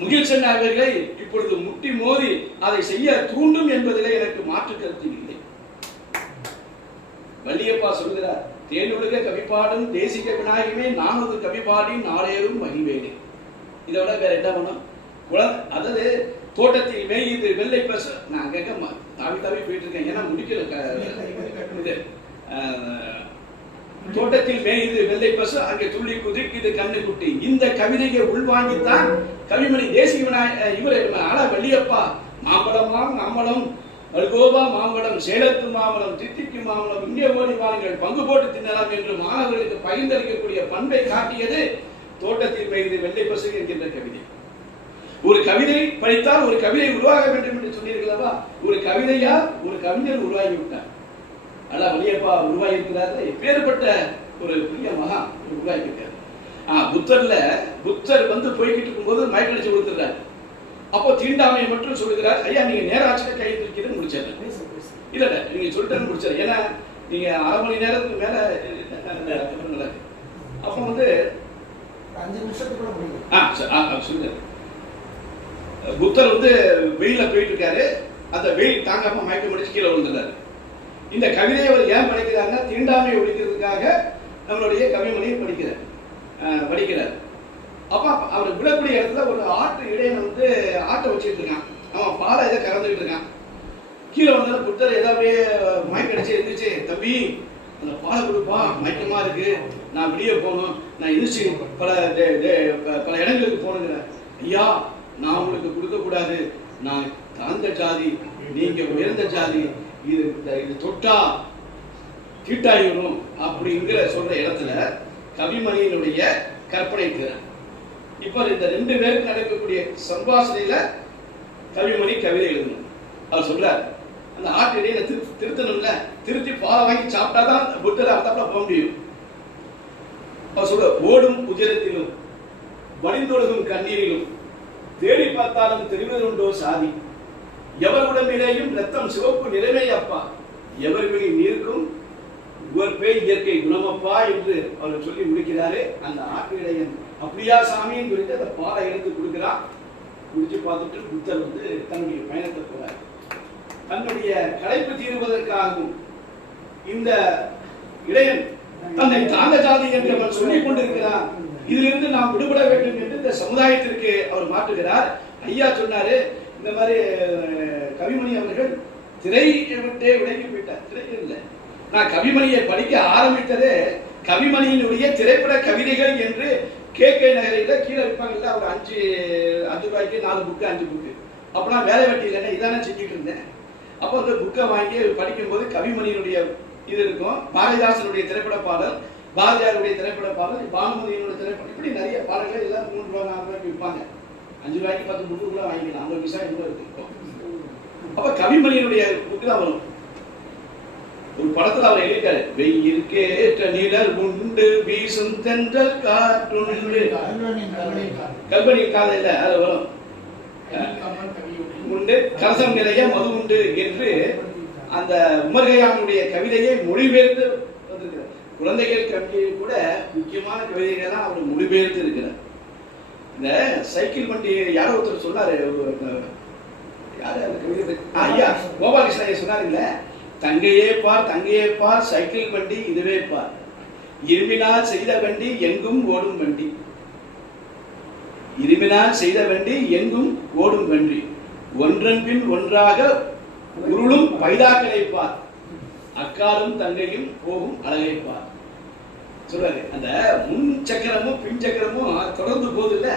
முகில்சன் அவர்களை இப்பொழுது முட்டி மோதி அதை செய்ய தூண்டும் என்பதிலே எனக்கு மாற்று கருத்து இல்லை. வள்ளியப்பா சொல்கிறார், தேனுலக கவிப்பாடும் தேசிக விநாயகமே நானது கவிப்பாடி நாளேறும் மகிழ்வேனே. இதோட வேற என்ன பண்ணும்? அதாவது தோட்டத்தில் மேய்து வெள்ளை பசு, நான் கேட்க தாவி தாவி போயிட்டு இருக்கேன், ஏன்னா முடிக்கல. தோட்டத்தில் மேய்து வெள்ளை பசு, அங்கே துள்ளி குதிக்குது கண்ணு குட்டி. இந்த கவிதையை உள்வாங்கித்தான் கவிமணி தேசிய இவர் ஆனா வள்ளியப்பா மாம்பழமாம் மாம்பழம் அல்கோபா மாம்பழம் சேலத்து மாம்பழம் தித்திக்கு மாம்பழம் இங்கே ஓடி வாருங்கள் பங்கு போட்டு தின்னலாம் என்று மாணவர்களுக்கு பகிர்ந்தளிக்கக்கூடிய பண்பை காட்டியது தோட்டத்தில் மேய்து வெள்ளை பசு என்கின்ற கவிதை. ஒரு கவிதை படித்தால் ஒரு கவிதை உருவாக வேண்டும் என்று சொன்னீர்களா? ஒரு கவிதையா ஒரு கவிஞர் உருவாகி விட்டார். அல்ல வள்ளியப்பா உருவாகி இருக்கிறார்கள். எப்பேற்பட்ட ஒரு பெரிய மகா உருவாகி இருக்காரு. புத்தர் போய்கிட்டு இருக்கும்போது மயக்கடிச்சு கொடுத்துறாரு. அப்போ தீண்டாமையை மட்டும் சொல்லுகிறார், ஐயா நீங்க நேராட்சியில கை தூக்கிட்டு முடிச்சிடறேன். இல்ல நீங்க சொல்லிட்டு முடிச்சிடறேன், ஏன்னா நீங்க அரை மணி நேரத்துக்கு மேல அப்ப 5 நிமிஷத்துக்குள்ள முடியும் சொல்லுங்க. புத்தர் வெயில போயிட்டு இருக்காரு, அந்த வெயில் தாங்காம மயக்கம் முடிச்சு கீழே விழுந்துட்டாரு. இந்த கவிதையை அவர் ஏன் படிக்கிறாருன்னா தீண்டாமையை ஒழிக்கிறதுக்காக நம்மளுடைய கவிமணியை படிக்கிறார். அப்ப அவர் விடக்கூடிய இடத்துல ஒரு ஆட்டு இடையனை ஆட்டை வச்சுட்டு இருக்கான், அவன் பாலை இதை கறந்துட்டு இருக்கான். கீழே வந்தாலும் புத்தர் ஏதாவது மயக்கடிச்சு இருந்துச்சு, தம்பி அந்த பாலை கொடுப்பா மயக்கமா இருக்கு, நான் வெளியே போகணும், நான் இருந்துச்சு பல இடங்களுக்கு போகணுங்கிற. ஐயா நான் உங்களுக்கு கொடுக்க கூடாது, நான் தாழ்ந்த ஜாதி, நீங்க உயர்ந்த ஜாதி, இது தொட்டா தீட்டாய் வரும் அப்படிங்கிற சொல்ற இடத்துல கவிமணியினுடைய கற்பனை திறன். இப்ப இந்த 2 பேருக்கு நடக்கக்கூடிய சம்பாஷணையில கவிமணி கவிதை எழுதணும். அவர் சொல்றார், அந்த ஆட்டு இடையில திருத்தணும்ல, திருத்தி பாலை வாங்கி சாப்பிட்டாதான் புத்தர் அர்த்தப்பட போக முடியும். அவர் சொல்ற, ஓடும் உஜரத்திலும் வடிந்தொழுகும் கண்ணீரிலும் தேடி பார்த்தாலும் தெரிவதுண்டோ சாதி, எவர் உடம்பிலேயும் ரத்தம் சிவப்பு நிறமே அப்பா, எவர் மேல் நீருக்கும் உவர்பே இயற்கை குணமப்பா என்று அவர் சொல்லி முடிக்கிறாரு. அந்த ஆட்டு இடையன் அப்படியா சாமின்னு சொல்லிட்டு அந்த பாலை எடுத்து கொடுக்கிறான். குடிச்சு பார்த்துட்டு புத்தர் தன்னுடைய பயணத்தை போறார். தன்னுடைய களைப்பு தீர்வதற்காகவும் இந்த இடையன் தன்னை தாங்க ஜாதி என்று அவர் சொல்லிக் கொண்டிருக்கிறார். இதிலிருந்து நாம் விடுபட வேண்டும் என்று இந்த சமுதாயத்திற்கு அவர் மாற்றுகிறார். ஐயா சொன்னாரு, இந்த மாதிரி கவிமணி அவர்கள் திரையை விட்டே விலகி போயிட்டார். திரை இல்லை. நான் கவிமணியை படிக்க ஆரம்பித்ததே கவிமணியினுடைய திரைப்பட கவிதைகள் என்று கே நகரில கீழே விற்பாங்கல்ல, ஒரு 5 ரூபாய்க்கு 4 புக்கு 5 புக்கு. அப்ப நான் வேலை வெட்டி இல்லைன்னா இதானே செஞ்சுட்டு இருந்தேன். அப்போ அந்த புக்கை வாங்கி படிக்கும்போது கவிமணியினுடைய இது இருக்கும், பாரதிதாசனுடைய திரைப்பட பாடல், பாரதியாருடைய திரைப்பட பாடல், பானுமதியினுடைய திரைப்படம், இப்படி நிறைய பாடல்கள் எல்லாம் 3 ரூபாய் 4 ரூபாய்க்கு விற்பாங்க. 5 ரூபாய்க்கு 10 புக்கு கூட வாங்கிக்கலாம். 50 பைசா இன்னும் இருக்கு. அப்ப கவிமணியினுடைய புக்கு தான் வரும். ஒரு படத்துல அவர் எழுதிட்டாரு, வெயிற்கேற்ற நிழல் உண்டு வீசும் தென்றல் காற்றுண்டு, கல்பனி காதையில அது வரும், உண்டு கலசம் நிறைய மது உண்டு என்று அந்த உமர்கையானுடைய கவிதையை மொழிபெயர்த்து வந்திருக்கிறார். குழந்தைகள் கவிதையை கூட முக்கியமான கவிதைகள் தான் அவர் மொழிபெயர்த்து இருக்கிறார். இந்த சைக்கிள் வண்டி யாரோ ஒருத்தர் சொன்னாரு, யாரு அந்த கவிதை, ஐயா கோபாலகிருஷ்ணன் சொன்னாருல்ல, தங்கையே பார் தங்கையே பார் சைக்கிள் வண்டி இதுவே பார், இரும்பினால் செய்த வண்டி எங்கும் ஓடும் வண்டி, இரும்பினால் செய்த வண்டி எங்கும் ஓடும் வண்டி, ஒன்றன் பின் ஒன்றாக உருளும் பைதாக்களை பார், அக்காலும் தங்கையும் போகும் அழகை பார் சொல்றாரு. அந்த முன் சக்கரமும் பின் சக்கரமும் தொடர்ந்து போகுது இல்ல,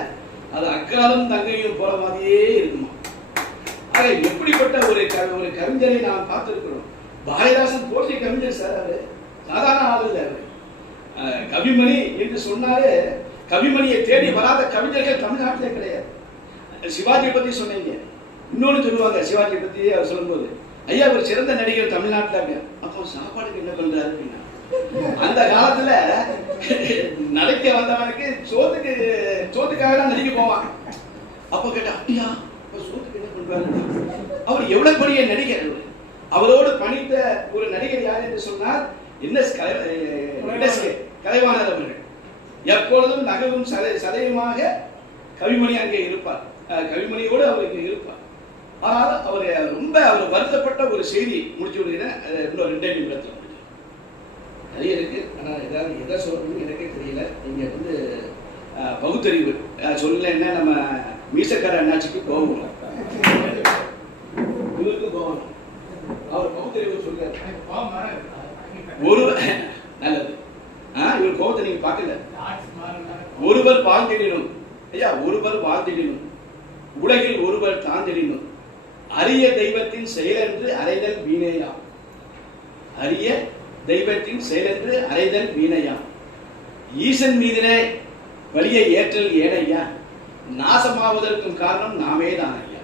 அது அக்காலும் தங்கையும் போற மாதிரியே இருக்குமா. ஆக எப்படிப்பட்ட ஒரு கவிஞரை நாம் பார்த்திருக்கிறோம். பாரதிதாசன் போற்றிய கவிஞர் சார், அவரு சாதாரண ஆள் இல்லை. அவரு கவிமணி என்று சொன்னாலே கவிமணியை தேடி வராத கவிஞர்கள் தமிழ்நாட்டிலே கிடையாது. சிவாஜி பத்தி சொன்னீங்க, இன்னொன்னு சொல்லுவாங்க சிவாஜி பத்தி அவர் சொல்லும்போது, ஐயா ஒரு சிறந்த நடிகர் தமிழ்நாட்டில், அப்போ சாப்பாடுக்கு என்ன பண்றாரு அப்படின்னா, அந்த காலத்துல நடிக்க வந்தவனுக்கு சோத்துக்காக தான் நடிக்க போவான். அப்போ கேட்டா ஐயா சோத்துக்கு என்ன பண்றாரு, அவர் எவ்வளவு பெரிய நடிகர், அவரோடு பணித்த ஒரு நடிகர் யார் என்று சொன்னார் கலைவாணர் அவர்கள். எப்பொழுதும் நகவும் சதையுமாக கவிமணி அங்கே இருப்பார், கவிமணியோடு அவர் இங்கே இருப்பார். ஆனால் அவர் ரொம்ப வருத்தப்பட்ட ஒரு செய்தி முடிச்சு விடுகிறேன், இன்னும் 2 நிமிடத்தில் முடிச்சு. நிறைய இருக்கு, ஆனால் ஏதாவது எதை சொல்லணும்னு எனக்கே தெரியல. இங்க வந்து பகுத்தறிவு சொல்லலைன்னா நம்ம மீசக்கார அண்ணாச்சிக்கு கோபம் வரும், இவருக்கு கோபம். அவர் பகுத்தறிவு சொல்றாரு ஒரு நல்லது, இவர் கோபத்தை நீங்க பார்க்கல. ஒருவர் வாழ்ந்திடணும் ஐயா, ஒருவர் வாழ்ந்திடணும், உலகில் ஒருவர் தாந்திடணும், அரிய தெய்வத்தின் செயலென்று அறைதல் வீணையாம், அரிய தெய்வத்தின் செயலென்று அறைதல் வீணையாம், ஈசன் மீதினே வலியை ஏற்றல் ஏனையா, நாசமாவதற்கும் காரணம் நாமே தான் ஐயா.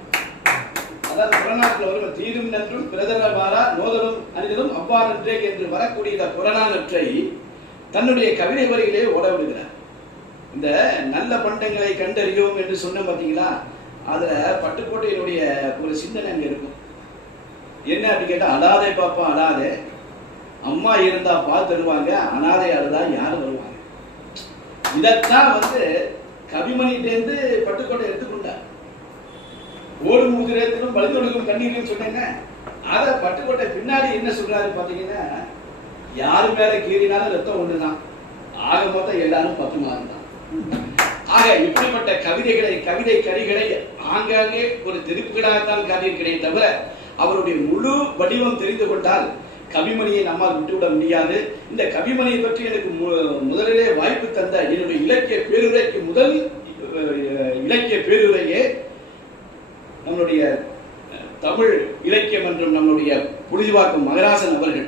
அதாவது புறநாட்டில் வரும் தீரும் நன்றும் பிரதமரா நோதலும் அணிதலும் அவ்வாறன்றே என்று வரக்கூடிய இந்த புறநானற்றை தன்னுடைய கவிதை வரிகளே ஓட விடுகிறார். இந்த நல்ல பண்டங்களை கண்டறியோம் என்று சொன்ன பார்த்தீங்களா, அதுல பட்டுக்கோட்டையினுடைய ஒரு சிந்தனை அங்க இருக்கும். என்ன அப்படி கேட்டா, அடாதே பாப்பா அடாதே, அம்மா இருந்தா பால் தருவாங்க, அனாதை அழுதா யாரும் வருவாங்க. இதத்தான் வந்து கவிமணியிட்டேருந்து பட்டுக்கோட்டை எடுத்துக்கொண்டார். ஓடும் முதிரத்திலும் பழுந்தொடுக்கும் கண்ணீரும் சொன்னேங்க. அதை பட்டுக்கோட்டை பின்னாடி என்ன சொல்றாரு பாத்தீங்கன்னா, யாரு மேல கீறினாலும் ரத்தம் ஒண்ணுதான், ஆக மொத்தம் எல்லாரும் 10 மாதம் தான். ஆக இப்படிப்பட்ட கவிதை கரிகளை ஆங்காங்கே ஒரு திருப்புகளாகத்தான் காட்டியிருக்கிறேன் தவிர, அவருடைய முழு வடிவம் தெரிந்து கொண்டால் கவிமணியை நம்மால் விட்டுவிட முடியாது. இந்த கவிமணியை பற்றி எனக்கு முதலிலே வாய்ப்பு தந்த என்னுடைய இலக்கிய பேருரைக்கு முதல் இலக்கிய பேருரையே நம்முடைய தமிழ் இலக்கியம் என்றும் நம்முடைய புழுதிவாக்கம் மகராசன் அவர்கள்.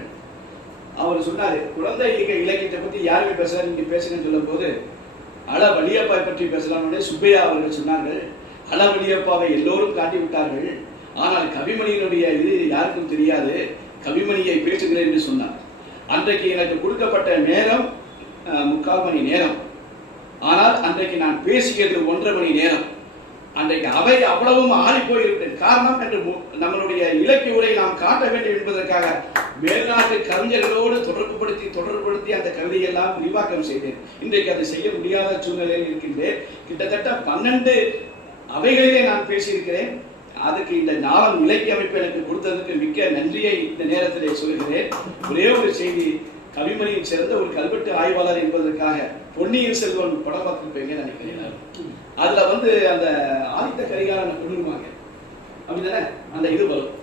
அவர் சொன்னாரு, குழந்தை இலக்கியத்தை பத்தி யாருமே பேசல, நீங்க பேசுங்கன்னு சொல்லும் போது அல வலியப்பாவை பற்றி பேசலாம்னு சுப்பையா அவர்கள் சொன்னார்கள். அல வலியப்பாவை எல்லோரும் காட்டி விட்டார்கள், ஆனால் கவிமணியினுடைய இது யாருக்கும் தெரியாது, கவிமணியை பேசுகிறேன் என்று சொன்னார். அன்றைக்கு எனக்கு கொடுக்கப்பட்ட நேரம் 3/4 மணி நேரம், ஆனால் அன்றைக்கு நான் பேசியது 1.5 மணி நேரம். அன்றைக்கு அவை அவ்வளவும் ஆறி போயிருக்கிறது. காரணம் என்று நம்மளுடைய இலக்கிய உரை நாம் காட்ட வேண்டும் என்பதற்காக மேல்நாட்டு கவிஞர்களோடு தொடர்புபடுத்தி அந்த கவிதையெல்லாம் விரிவாக்கம் செய்தேன். இன்றைக்கு அதை செய்ய முடியாத சூழ்நிலையில் இருக்கின்றேன். கிட்டத்தட்ட 12 அவைகளிலே நான் பேசியிருக்கிறேன். அதுக்கு இந்த ஞானம் இலக்கிய அமைப்பு எனக்கு கொடுத்ததுக்கு மிக்க நன்றியை இந்த நேரத்திலே சொல்கிறேன். ஒரே ஒரு செய்தி, கவிமணியின் சிறந்த ஒரு கல்வெட்டு ஆய்வாளர் என்பதற்காக பொன்னியின் செல்வன் படம் பார்த்துருப்பீங்க நினைக்கிறேன். அதுல வந்து அந்த ஆதித்த கரிகாலனை கொண்டுருவாங்க அப்படிதானே, அந்த இது வரும்.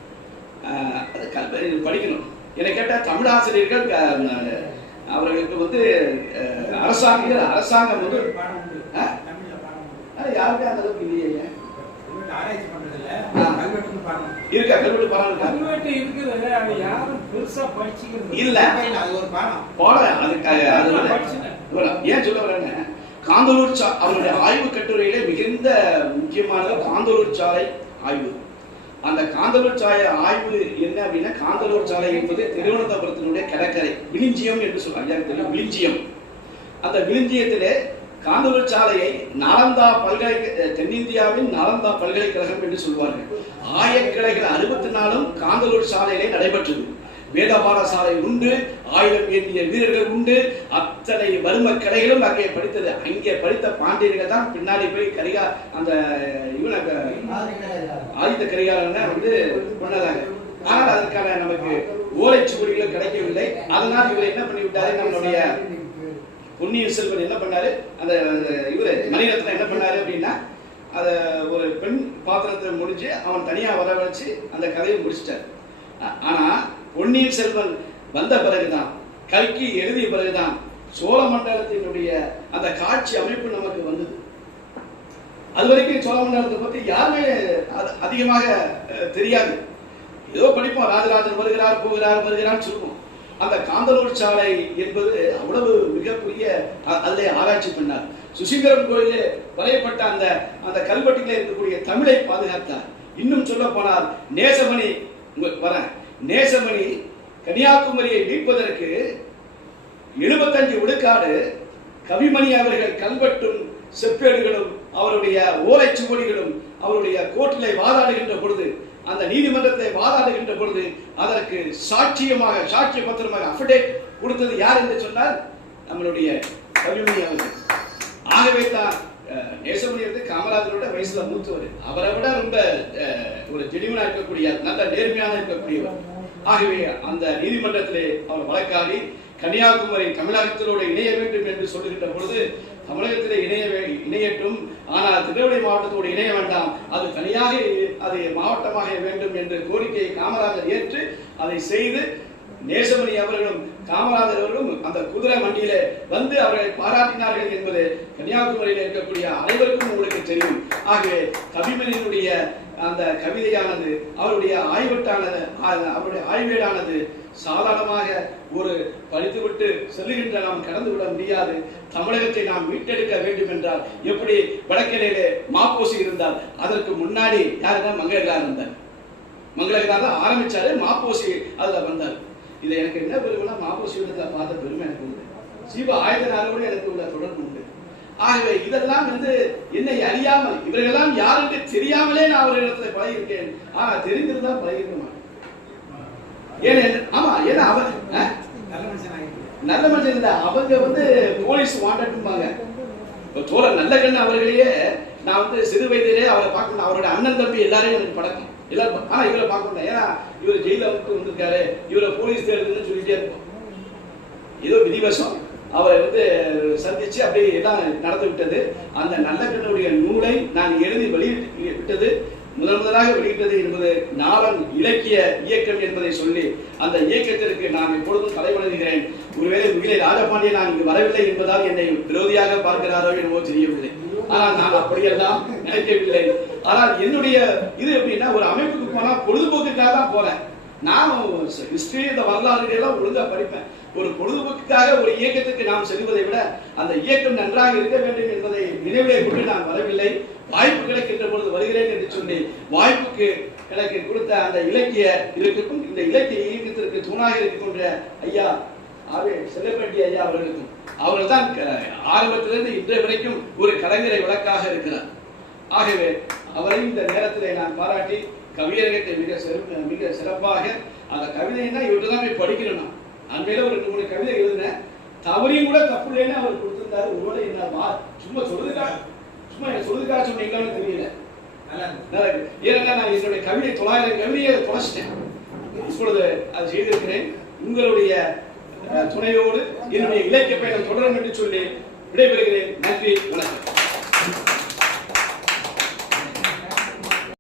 அது கல்வி படிக்கணும். என்னை கேட்டால் தமிழ் ஆசிரியர்கள் அவர்களுக்கு வந்து அரசாங்கம் வந்து யாருமே அந்த அளவுக்கு இல்லையே. இருக்கா கல்வெட்டு பாடம் இல்ல பாடம் ஏன் சொல்ல வரேன்னு, காந்தலூர் அவருடைய ஆய்வு கட்டுரையிலே மிகுந்த முக்கியமானது காந்தலூர் சாலை ஆய்வு. அந்த காந்தலூர் சாலை ஆய்வு என்ன அப்படின்னா, காந்தலூர் சாலை என்பது திருவனந்தபுரத்தினுடைய கடற்கரை விழிஞ்சியம் என்று சொல்றாங்க. தெரியும் விழிஞ்சியம். அந்த விழிஞ்சியத்திலே காந்தலூர் சாலையை நாலந்தா தென்னிந்தியாவின் நாலந்தா பல்கலைக்கழகம் என்று சொல்வார்கள். ஆயக்கிளைகள் 64 காந்தலூர் சாலையிலே நடைபெற்றது. வேதபார சாலை உண்டு, ஆயுதம் ஏந்திய வீரர்கள் உண்டு, அத்தனை வறும கிளைகளும் அங்கே படித்தது. அங்கே படித்த பாண்டியர்கள் தான் பின்னாடி போய் அந்த ஆயுத கரிகாலனை வந்து கொண்டதாக. ஆனால் அதற்கான நமக்கு ஓலைச்சுவடிகளும் கிடைக்கவில்லை. அதனால் இவர் என்ன பண்ணி விட்டாரு, நம்மளுடைய பொன்னியின் செல்வன் என்ன பண்ணாரு, அந்த இவரு மணிரத்னம் என்ன பண்ணாரு அப்படின்னா, அத ஒரு பெண் பாத்திரத்தை முடிஞ்சு அவன் தனியா வர வச்சு அந்த கதையை முடிச்சிட்டார். ஆனா பொன்னியின் செல்வன் வந்த பிறகுதான், கல்கி எழுதிய பிறகுதான் சோழ மண்டலத்தினுடைய அந்த காட்சி அமைப்பு நமக்கு வந்தது. அது வரைக்கும் சோழ மண்டலத்தை பத்தி யாருமே அதிகமாக தெரியாது. ஏதோ படிப்போம், ராஜராஜன் வருகிறார் வருகிறார் சொல்லுவோம். அந்த காந்தலூர் சாலை என்பது அவ்வளவு மிகப்பெரிய அதிலே ஆராய்ச்சி பண்ணார். சுசீந்திரம் கோயிலே வரையப்பட்ட அந்த கல்வெட்டிலே இருக்கக்கூடிய தமிழை பாதுகாத்தார். இன்னும் சொல்ல போனால் நேசமணி கன்னியாகுமரியை மீட்பதற்கு 75 விழுக்காடு கவிமணி அவர்கள் கல்வெட்டும் செப்பேடுகளும் அவருடைய ஓலைச்சுவடிகளும் அவருடைய கோர்ட்டிலே வாதாடுகின்ற பொழுது, அந்த நீதிமன்றத்தை வாதாடுகின்ற பொழுது அதற்கு சாட்சிய பத்திரமாக அஃபிடேட் கொடுத்தது யார் என்று சொன்னால் நம்மளுடைய கவிமணி அவர்கள். ஆகவே தான் நேசமணி வந்து காமராஜரோட வயசுல மூத்தவர். அவரை விட ரொம்ப ஒரு ஜெனிவனா இருக்கக்கூடிய, நல்ல நேர்மையான இருக்கக்கூடியவர். ஆகவே அந்த நீதிமன்றத்திலே அவர் வழக்காடி கன்னியாகுமரி தமிழகத்திலோடு இணைய வேண்டும் என்று சொல்லுகின்ற பொழுது, தமிழகத்திலே இணையட்டும், ஆனால் திருநெல்வேலி மாவட்டத்தோடு இணைய வேண்டாம், அது தனியாக அது மாவட்டமாக வேண்டும் என்ற கோரிக்கையை காமராஜர் ஏற்று அதை செய்து, நேசமணி அவர்களும் காமராஜர் அவர்களும் அந்த குதிரை மண்டியில வந்து அவர்களை பாராட்டினார்கள் என்பது கன்னியாகுமரியில் இருக்கக்கூடிய அனைவருக்கும் உங்களுக்கு தெரியும். ஆகவே கவிமணியினுடைய அந்த கவிதையானது, அவருடைய ஆய்வேடானது சாதாரணமாக ஒரு படித்துவிட்டு செல்லுகின்ற நாம் கடந்து விட முடியாது. தமிழகத்தை நாம் மீட்டெடுக்க வேண்டும் என்றால், எப்படி வடக்கிலே மாப்போசி இருந்தால் அதற்கு முன்னாடி யாருன்னா மங்களகரா இருந்தார். மங்களகரா தான் ஆரம்பிச்சாரு, மாப்போசி அதுல வந்தார். இதை எனக்கு என்ன பெருமைனா, மாப்போசி இடத்துல பார்த்த பெருமை எனக்கு உண்டு. சீப ஆயத்தனாரோடு எனக்கு உள்ள தொடர்பு உண்டு. ஆகவே இதெல்லாம் வந்து என்னை அறியாமல், இவர்களெல்லாம் யார் என்று தெரியாமலே நான் அவர்களிடத்துல பழகியிருக்கேன். ஆனா தெரிந்திருந்தால் பழகிருக்க மாட்டேன். ஏன்னா அவர் நல்ல மனுஷன் இல்ல, அவங்க வந்து போலீஸ் வாண்டட்பாங்க. தோழர் நல்லகண்ணு அவர்களையே நான் வந்து சிறு வயதிலே அவரை பார்க்கணும். அவருடைய அண்ணன் தம்பி எல்லாரையும் எனக்கு பழக்கம் எல்லாரும். ஆனா இவரை பார்க்கணும், ஏன்னா இவர் ஜெயில வந்திருக்காரு, இவரை போலீஸ் தேடுதுன்னு சொல்லிட்டே இருப்போம். ஏதோ விதிவசம் அவரை வந்து சந்திச்சு அப்படியே எல்லாம் நடந்து விட்டது. அந்த நல்லகண்ணுடைய நூலை நான் எழுதி வெளியிட்டது, முதலாக வெளியிட்டது என்பது நாளன் இலக்கிய இயக்கம் என்பதை சொல்லி அந்த இயக்கத்திற்கு நான் எப்பொழுதும் தலைவணங்குகிறேன். ஒருவேளை முகிலை ராஜபாண்டியன் நான் இங்கு வரவில்லை என்பதால் என்னை விரோதியாக பார்க்கிறாரோ என்னவோ தெரியவில்லை. ஆனால் நான் அப்படியெல்லாம் நினைக்கவில்லை. ஆனால் என்னுடைய இது எப்படின்னா, ஒரு அமைப்புக்கு போனா பொழுதுபோக்குக்காக தான் போறேன். நான் ஹிஸ்டரி, இந்த வரலாறுகள் எல்லாம் ஒழுங்கா படிப்பேன். ஒரு பொழுதுபோக்குக்காக ஒரு இயக்கத்துக்கு நாம் செல்வதை விட அந்த இயக்கம் நன்றாக இருக்க வேண்டும் என்பதை நினைவிலே கொண்டு நான் வரவில்லை. வாய்ப்பு கிடைக்கின்ற பொழுது வருகிறேன் என்று சொல்லி வாய்ப்புக்கு எனக்கு கொடுத்த அந்த இலக்கிய இருக்கும், இந்த இலக்கிய இயக்கத்திற்கு தூணாக இருக்கின்ற ஐயா செல்லப்பட்டி ஐயா அவர்களுக்கும், அவர்கள் தான் ஆரம்பத்திலிருந்து இன்றைய வரைக்கும் ஒரு கலைஞரை விளக்காக இருக்கிறார். ஆகவே அவரை இந்த நேரத்திலே நான் பாராட்டி, கவியரங்கத்தை மிக சிறப்பாக அந்த கவிதைன்னா இவர்கிட்ட தான் போய் படிக்கணும். அண்மையில ஒரு 2-3 கவிதை எழுதினேன், தவறையும் கூட தப்பு இல்லைன்னு அவர் கொடுத்திருந்தாரு. ஒருவேளை என்ன சும்மா சொல்றதுக்காக சொன்னீங்களான்னு தெரியல. ஏன்னா நான் என்னுடைய கவிதை 900 கவிதையை தொலைச்சிட்டேன். இப்பொழுது அது செய்திருக்கிறேன். உங்களுடைய துணையோடு என்னுடைய இலக்கிய பயணம் தொடரும் என்று சொல்லி விடைபெறுகிறேன். நன்றி, வணக்கம்.